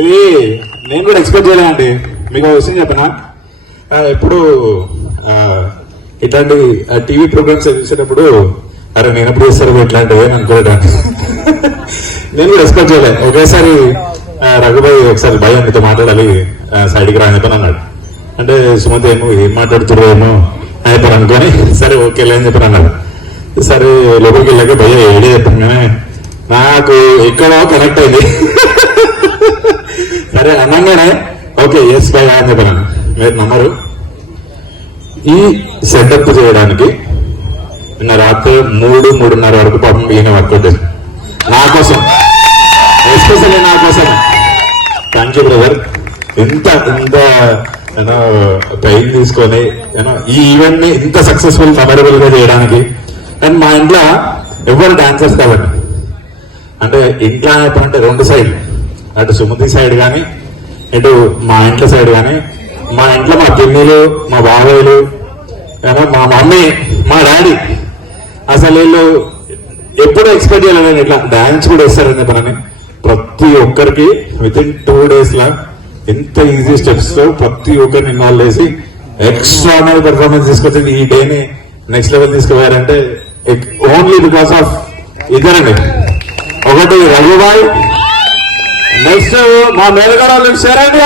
ఇది నేను కూడా ఎక్స్పెక్ట్ చేయలేదండి. మీకు ఒక విషయం చెప్పనా, ఎప్పుడు ఇట్లాంటి టీవీ ప్రోగ్రామ్స్ చూసేటప్పుడు అరే నేను ఎప్పుడు చేస్తారు ఇట్లాంటివి అని అనుకోవడానికి నేను కూడా ఎక్స్పెక్ట్ చేయలేదు. ఒకేసారి రఘుబాయ్ ఒకసారి భయ మీతో మాట్లాడాలి సైడ్కి రానిపని అన్నాడు. అంటే సుమతి ఏమో ఏం మాట్లాడుతున్నారు ఏమో అయిపోయి అనుకొని సరే ఓకేలే అని చెప్పని అన్నాడు. సరే లోపలికి వెళ్ళాక భయ్య ఏడే చెప్పాను నాకు ఎక్కడో కనెక్ట్ అయింది. సరే అన్నాగానే ఓకే ఎస్ భయ్య అని చెప్పాను. మీరు నమ్మరు, ఈ సెటప్ చేయడానికి నిన్న రాత్రి 3-3:30 వరకు పాపం ఈయన వర్కౌట్ చేసి నా కోసం, ఎస్పెషల్లీ నా కోసం. Thank you brother. ఇంత టైం తీసుకొని ఈ ఈవెంట్ ని ఇంత సక్సెస్ఫుల్ మెమరబుల్ గా చేయడానికి. అండ్ మా ఇంట్లో ఎవరు డాన్సర్స్ కాబట్టి, అంటే ఇంట్లో అంటే 2 సైడ్లు, అటు సుమతి సైడ్ కానీ ఇటు మా ఇంట్లో సైడ్ కానీ. మా ఇంట్లో మా పిన్నిలు, మా బాబాయిలు, మా మమ్మీ, మా డాడీ అసలు వీళ్ళు ఎప్పుడు ఎక్స్పెక్ట్ చేయలేదు ఇట్లా డాన్స్ కూడా వేస్తారని చెప్పనని. ప్రతి ఒక్కరికి విత్ ఇన్ 2 days లా ఎంత ఈజీ స్టెప్స్ తో ప్రతి ఒక్కరిని ఇన్వాల్వ్ చేసి ఎక్స్ట్రానరీ పెర్ఫార్మెన్స్ తీసుకొచ్చింది. ఈ డేని నెక్స్ట్ లెవెల్ తీసుకుపోయారంటే ఓన్లీ బికాస్ ఆఫ్ ఇద్దరండి. ఒకటి రఘుబాయ్, నెక్స్ట్ మా మేలగడ శరణ్య.